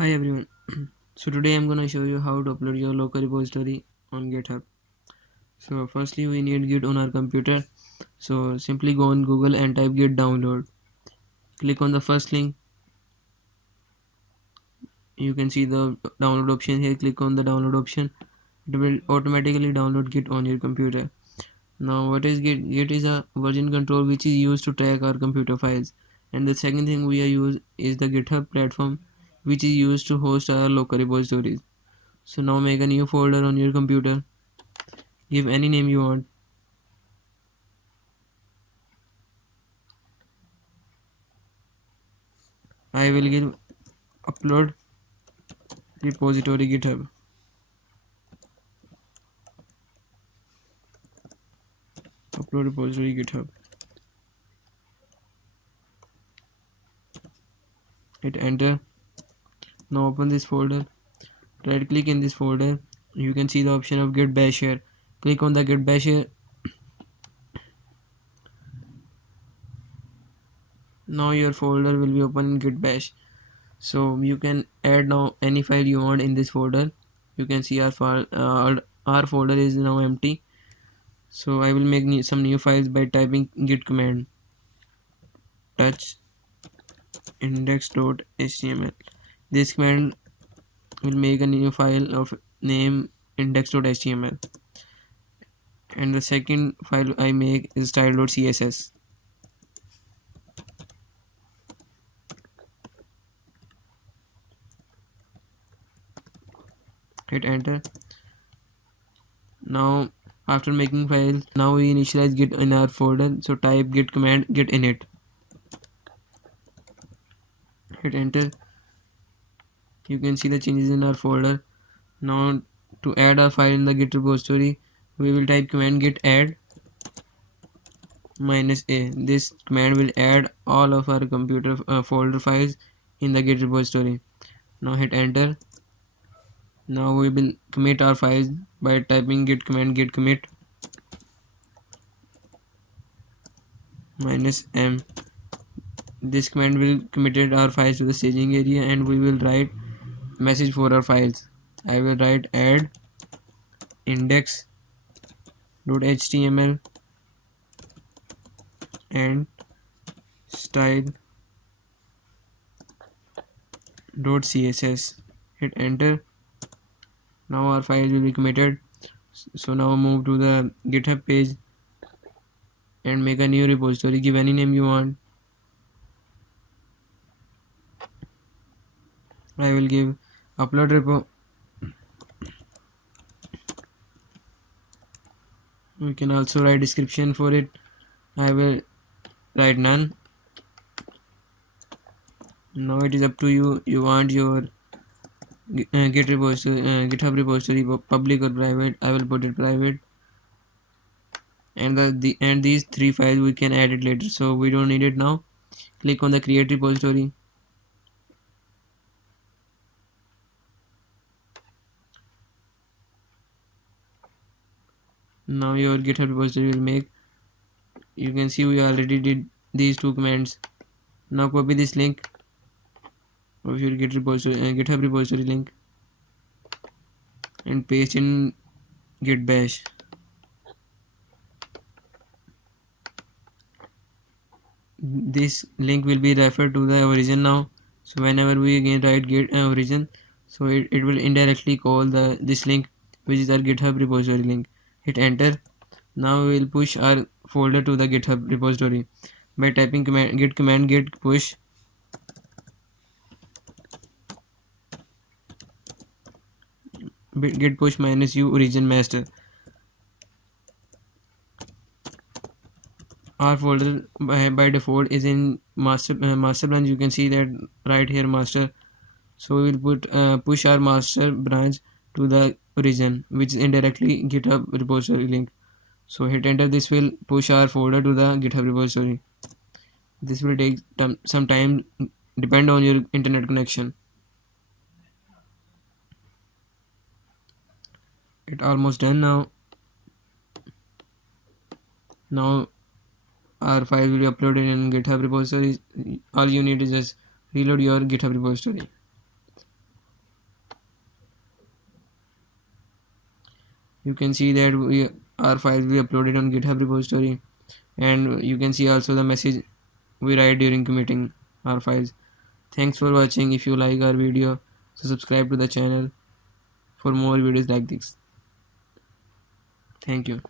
Hi everyone. So today I'm gonna show you how to upload your local repository on GitHub. So firstly we need Git on our computer. So simply go on Google and type Git download. Click on the first link. You can see the download option here. Click on the download option. It will automatically download Git on your computer. Now what is Git? Git is a version control which is used to track our computer files. And the second thing we are use is the GitHub platform which is used to host our local repositories. So now make a new folder on your computer. Give any name you want. I will give upload repository GitHub. Upload repository GitHub. Hit enter. Now open this folder. Right click in this folder. You can see the option of git bash here. Click on the git bash here. Now your folder will be open in git bash. So you can add now any file you want in this folder. You can see our file, our folder is now empty. So I will make some new files by typing git command touch index.html. This command will make a new file of name index.html, and the second file I make is style.css. Hit enter. Now after making files, now we initialize git in our folder, so type git command git init. Hit enter. You can see the changes in our folder. Now to add our file in the git repository, we will type command git add -a. This command will add all of our computer folder files in the git repository. Now hit enter. Now we will commit our files by typing git command git commit -m. This command will commit our files to the staging area, and we will write message for our files. I will write add index.html and style.css. Hit enter. Now our file will be committed. So now move to the GitHub page and make a new repository. Give any name you want. I will give upload repo. We can also write description for it. I will write none. Now it is up to you. You want your GitHub repository public or private. I will put it private. And these three files we can add it later, so we don't need it now. Click on the create repository. Now your GitHub repository will make. You can see we already did these two commands. Now copy this link of your GitHub repository link and paste in git bash. This link will be referred to the origin now. So whenever we again write git origin, so it will indirectly call this link, which is our GitHub repository link. Hit enter. Now we will push our folder to the GitHub repository by typing command git push git push -u origin master. Our folder by default is in master branch. You can see that right here, master. So we will push our master branch to the origin, which is indirectly GitHub repository link. So hit enter. This will push our folder to the GitHub repository. This will take some time, depend on your internet connection. It almost done now. Now our file will be uploaded in GitHub repository. All you need is just reload your GitHub repository. You can see that our files will be uploaded on GitHub repository, and you can see also the message we write during committing our files. Thanks for watching. If you like our video, so subscribe to the channel for more videos like this. Thank you.